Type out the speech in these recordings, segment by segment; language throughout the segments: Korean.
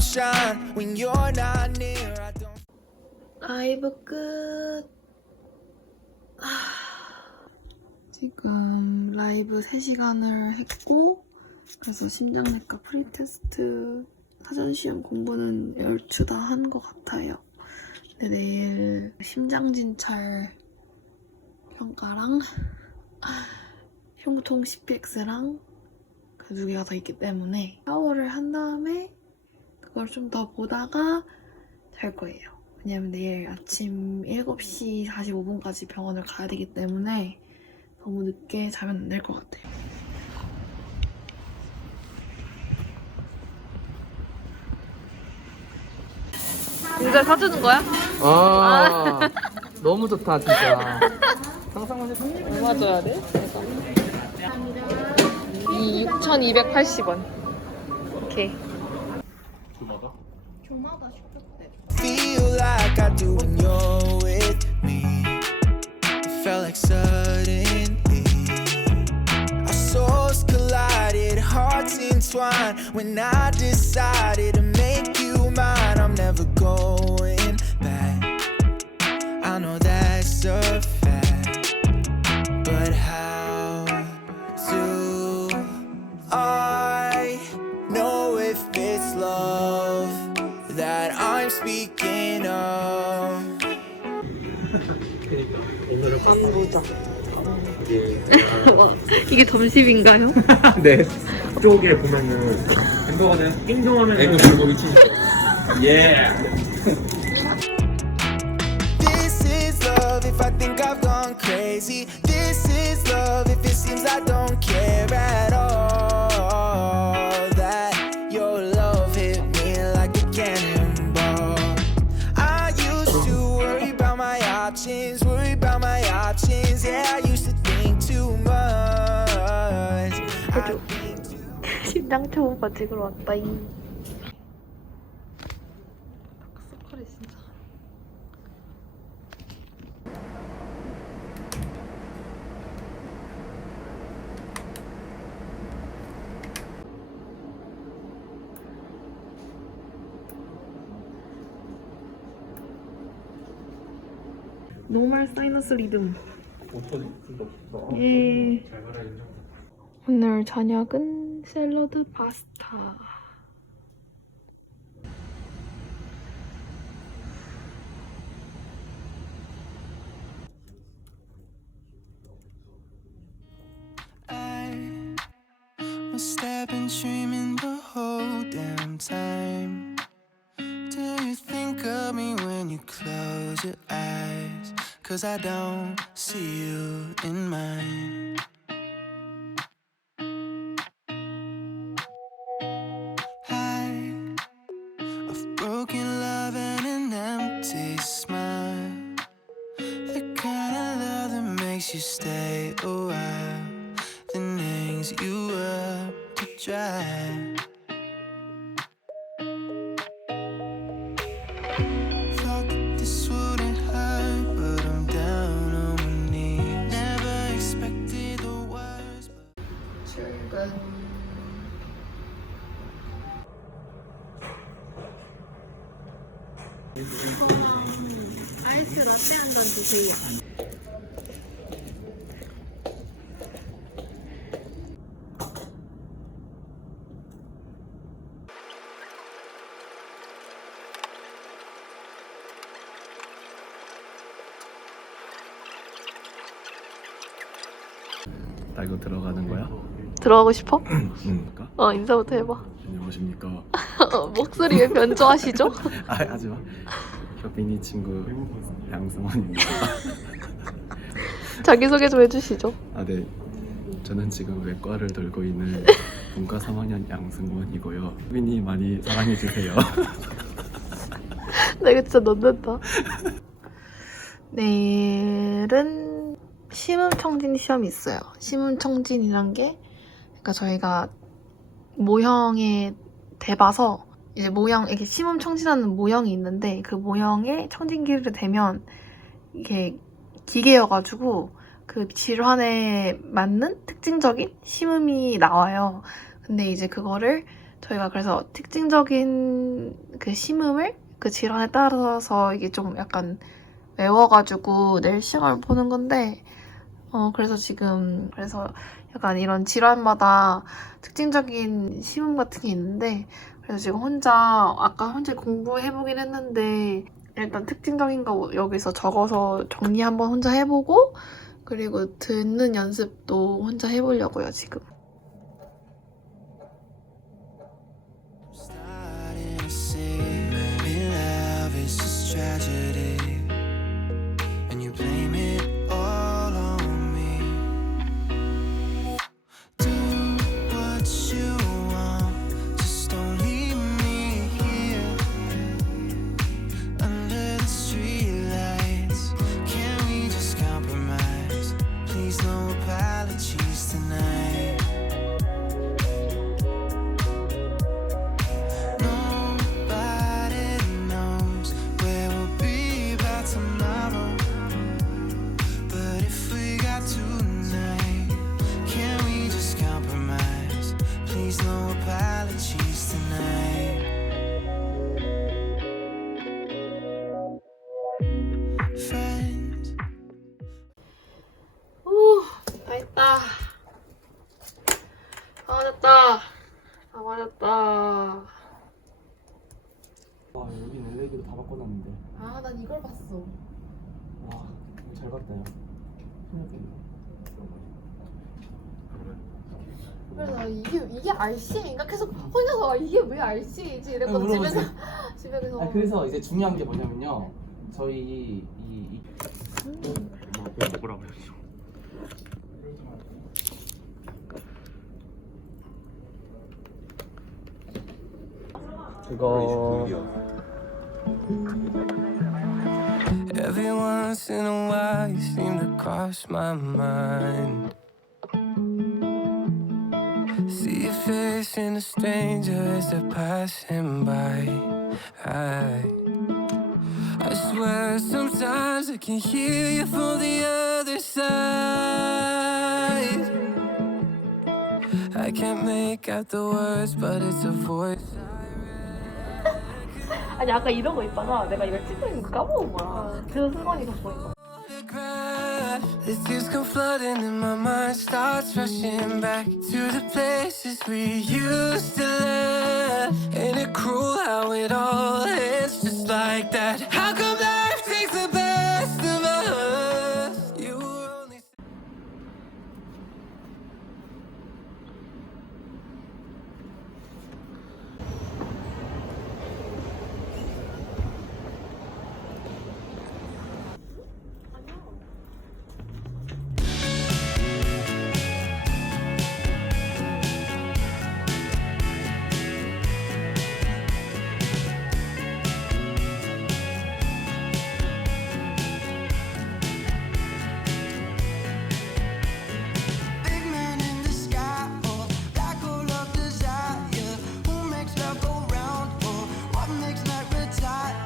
don't shine when you're not near. I don't. 라이브 끝. 지금 라이브 3시간을 했고, 그래서 심장내과 프리테스트 사전시험 공부는 얼추 다 한 것 같아요. 근데 내일 심장진찰 평가랑 흉통 CPX랑 그 2개가 더 있기 때문에 샤워를 한 다음에 그걸 좀 더 보다가 잘 거예요. 왜냐면 내일 아침 7시 45분까지 병원을 가야 되기 때문에 너무 늦게 자면 안 될 것 같아요. 인자 사주는 거야? 너무 좋다 진짜. 상상만 해도 얼마 줘야 돼? 이 6,280원. 오케이. 조마다 시켰대. Feel like I do when you're with me. It felt like suddenly our souls collided, hearts entwined. When I decided to make you mine, I'm never going back. I know that's a fact, but how do I know if it's love that I'm speaking of? 오늘은 보자. 이게 이게 점심인가요? 네 쪽에 보면은 햄버거는 띵동하면 애교 불고기 치즈. 예. This is love if I think I've gone crazy. This is love if it seems I don't care at all. That your love hit me like a cannonball. I used to worry about my options, worry about my options. Yeah, I used to think too much. I think too 심장 초보가 찍으러 왔다잉. 다크서클이 진짜. 노멀 사이너스 리듬. 예. 오늘 저녁은 샐러드 파스타. I must have been dreaming the whole damn time. Do you think of me when you close your eyes? 'Cause I don't see you in mine. Of broken love and an empty smile. The kind of love that makes you stay a while, then hangs you up to dry. Thought that this wouldn't hurt, but I'm down on my knees. Never expected the worst. 출근. 이거랑 아이스 라떼 한 잔 주세요. 나 이거 들어가는 거야? 들어가고 싶어? 응. 인사부터 해봐. 안녕하십니까? 목소리 왜 변조하시죠? 하지마. 쇼핑이 친구 양승원입니다. 자기소개 좀 해주시죠. 네. 저는 지금 외과를 돌고 있는 문과 3학년 양승원이고요. 쇼핑이 많이 사랑해주세요. 나 이거 진짜 넣는다. 내일은 심음청진 시험이 있어요. 심음청진이란 게 그러니까 저희가 모형에 대봐서 이제 모형 이렇게 심음청진하는 모형이 있는데 그 모형에 청진기를 대면 이게 기계여가지고 그 질환에 맞는 특징적인 심음이 나와요. 근데 이제 그거를 저희가 그래서 특징적인 그 심음을 그 질환에 따라서 이게 좀 약간 외워가지고 내일 시험을 보는 건데 그래서 약간 이런 질환마다 특징적인 심음 같은 게 있는데 그래서 지금 아까 혼자 공부해보긴 했는데 일단 특징적인 거 여기서 적어서 정리 한번 혼자 해보고 그리고 듣는 연습도 혼자 해보려고요, 지금. Starting to see maybe love is just tragedy, and you blame it all on me. Do what you want, just don't leave me here under the streetlights. Can we just compromise? Please, no apologies tonight. Nobody knows where we'll be by tomorrow, but if we got tonight, can we just compromise? Please, no apologies tonight. Friends. 다 했다. 다 맞았다. 와 여기 LA기로 다 바꿔놨는데. 난 이걸 봤어. 와 이거 잘 봤다 야. 그래서 이게 RC인가? 계속 혼자서 이게 왜 RC이지? 이랬거든. 집에서. 그래서 이제 중요한 게 뭐냐면요. 저희 뭐라고 해야지? 이거 Every once in a while, you seem to cross my mind. See your face in a stranger as they're passing by. I swear sometimes I can hear you from the other side. I can't make out the words, but it's a voice. 아니 아까 이런 거 있잖아. 내가 이걸 찍고 있는 거 까먹은 거야. 그래서 승관이 갖고 있는 거야. The tears come flooding and my mind starts rushing back to the places we used to live. Ain't it cruel how it all ends just like that? How come life takes the best of us? You were only big man in the sky, or black hole of desire. Who makes love go round, or what makes night retire?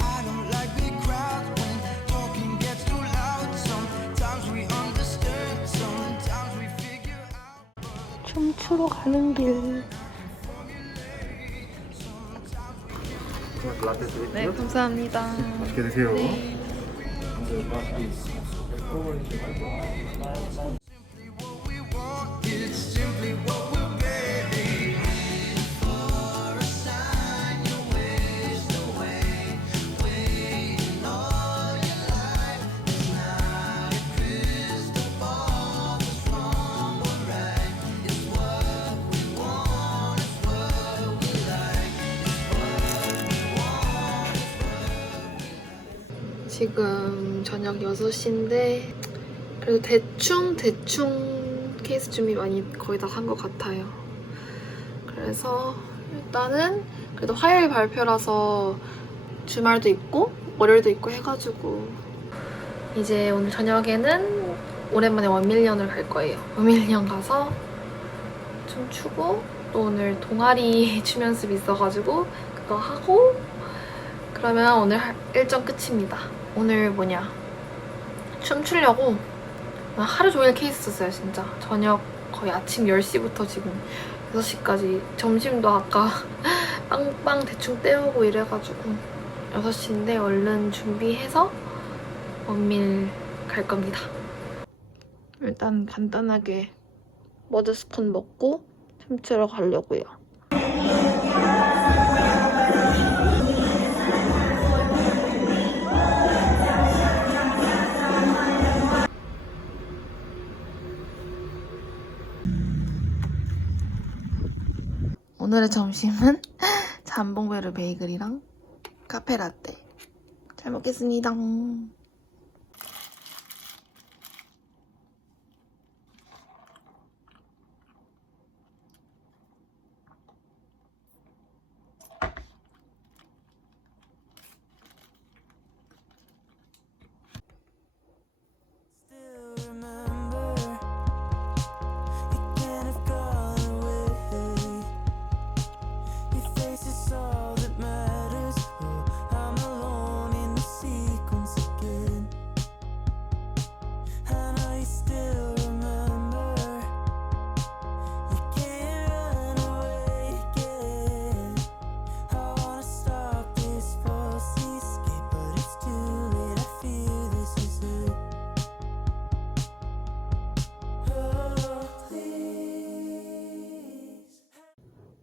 I don't like big crowds when talking gets too loud. Sometimes we understand, sometimes we figure out. 춤추러 가는 길. 라떼 드릴게요. 네, 감사합니다. 맛있게 드세요. What we want is simply what we're ready for. A sign you waste away, waiting all your life. It's not a crystal ball that's wrong or right. It's what we want, it's what we like. 지금 저녁 6시인데 그래도 대충 케이스 준비 많이 거의 다 한 것 같아요. 그래서 일단은 그래도 화요일 발표라서 주말도 있고 월요일도 있고 해가지고 이제 오늘 저녁에는 오랜만에 원밀리언을 갈 거예요. 원밀리언 가서 춤추고 또 오늘 동아리 춤 연습이 있어가지고 그거 하고 그러면 오늘 일정 끝입니다. 오늘 춤추려고 하루 종일 케이스 썼어요. 진짜 저녁 거의 아침 10시부터 지금 6시까지 점심도 아까 빵빵 대충 때우고 이래가지고 6시인데 얼른 준비해서 원밀 갈 겁니다. 일단 간단하게 머드스콘 먹고 춤추러 가려고요. 오늘의 점심은 잠봉베르 베이글이랑 카페라떼. 잘 먹겠습니다.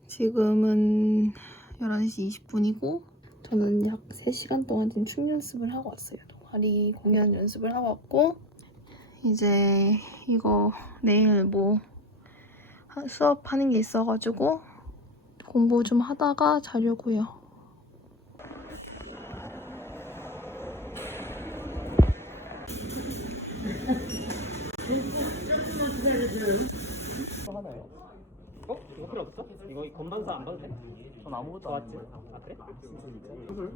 지금은 11시 20분이고 저는 약 3시간 동안 지금 춤 연습을 하고 왔어요. 동아리 공연 연습을 하고 왔고 이제 이거 내일 뭐 수업하는 게 있어가지고 공부 좀 하다가 자려고요. 하나요? 이거 필요 없어? 이거 건반사 안 봐도 돼? 전 아무것도 안 했지. 아 그래?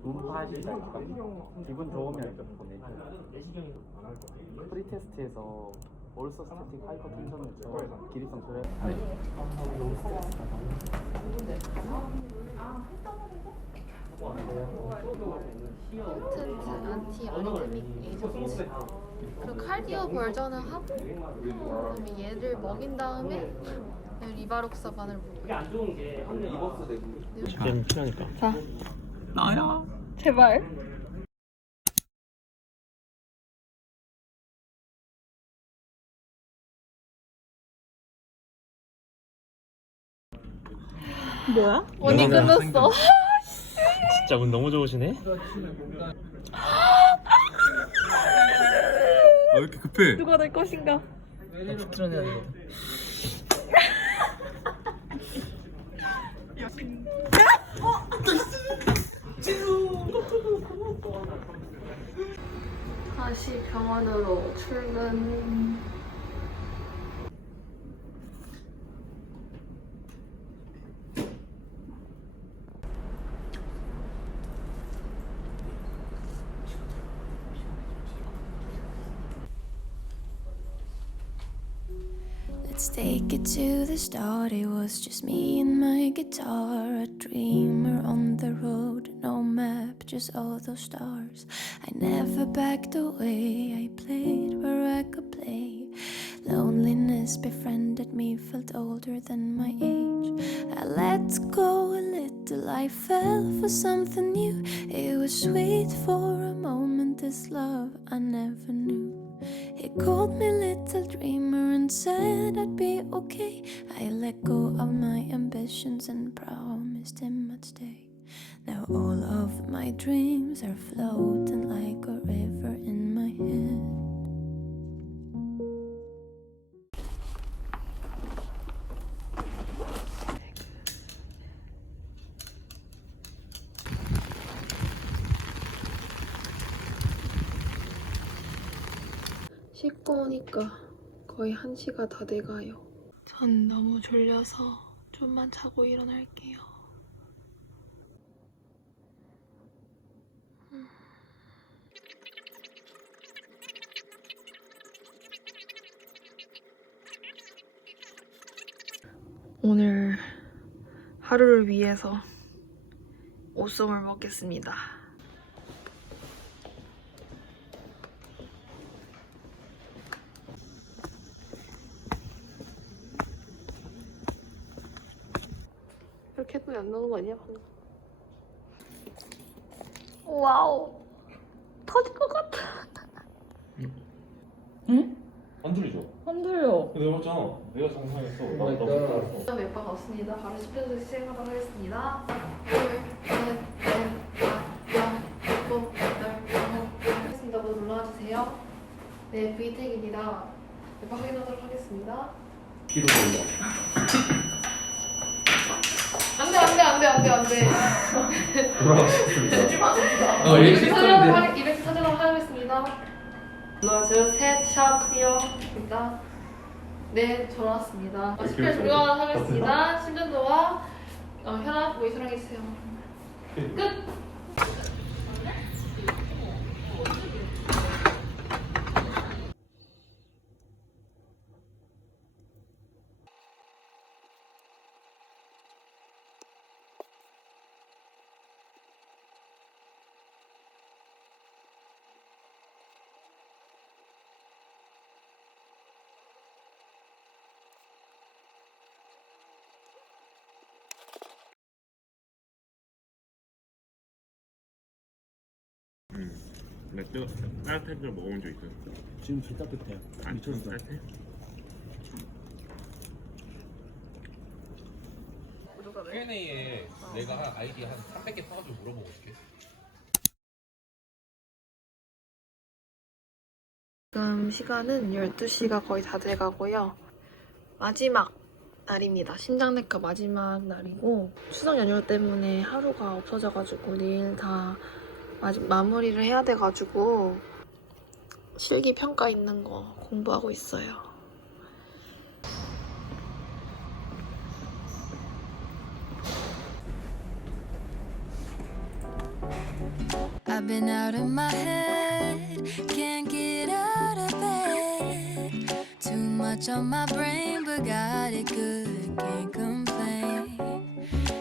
문파시다니까 기분 좋으면 좀 보내. 프리테스트에서 올서 스태틱 하이퍼 텐션을 저 기립성 조절. 포텐트 안티 아리트믹 에이전트 그리고 카디오 버전을 하고 그다음에 얘를 먹인 다음에 리바록사반을 먹고. 이게 안 좋은 게 리버스 되고. 지금 필요하니까. 자, 나야. 제발. 뭐야? 언니 끝났어. 진짜 운 너무 좋으시네. 왜 이렇게 급해? 누가 될 것인가? 푹 드러내야 되거든. 다시 병원으로 출근. Let's take it to the start. It was just me and my guitar, a dreamer on the road, no map, just all those stars. I never backed away, I played where I could play. Loneliness befriended me, felt older than my age. I let go a little, I fell for something new. It was sweet for a moment, this love I never knew. He called me little dreamer and said I'd be okay. I let go of my ambitions and promised him I'd stay. Now all of my dreams are floating like a river in my head. 씻고 오니까 거의 1시가 다 돼가요. 전 너무 졸려서 좀만 자고 일어날게요. 오늘 하루를 위해서 오쏨을 먹겠습니다. 소리 안 나는 거 아니야 방금? 와우 터질 것 같아. 안 들리죠? 안 들려. 내가 봤잖아. 내가 정상했어. 나 못했어. 몇 번 왔습니다. 바로 10분 시작하도록 하겠습니다. 2, 3, 4, 5, 6, 7, 8, 하겠습니다. 모두 올라와주세요. 네, V택입니다. 몇 번 확인하도록 하겠습니다. 피도 돌려. 안돼. 돌아가셨습니다. 이벤트 사전하도록 하겠습니다. 눌러주세요. 셋, 샵, 클리어입니다. 네, 전화 왔습니다. 10분 종료하도록 하겠습니다. 심전도와 혈압 모의 촬영해주세요. 끝! 맥주 따뜻한 걸 먹어본 적 있어요? 지금 좀 따뜻해요. 좀 따뜻해? Q&A에 내가 아이디 한 300개 사가지고 물어보고 올게. 지금 시간은 12시가 거의 다 돼가고요. 마지막 날입니다. 심장내과 마지막 날이고 추석 연휴 때문에 하루가 없어져가지고 내일 다 마무리를 해야 돼가지고 실기 평가 있는 거 공부하고 있어요. I've been out of my head, can't get out of bed. Too much on my brain, but got it good, can't complain.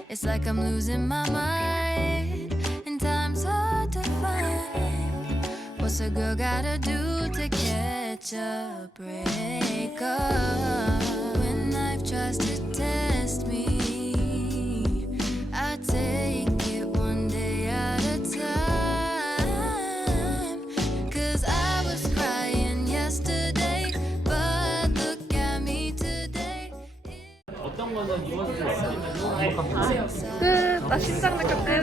It's like I'm losing my mind, and time's hard to find. What's a girl gotta do to catch a break up? When life tries to test me, I take it one day at a time. 'Cause I was crying yesterday, but look at me today. 어떤 거는 이원수가 있으면 끝! 나 심장내과 끝!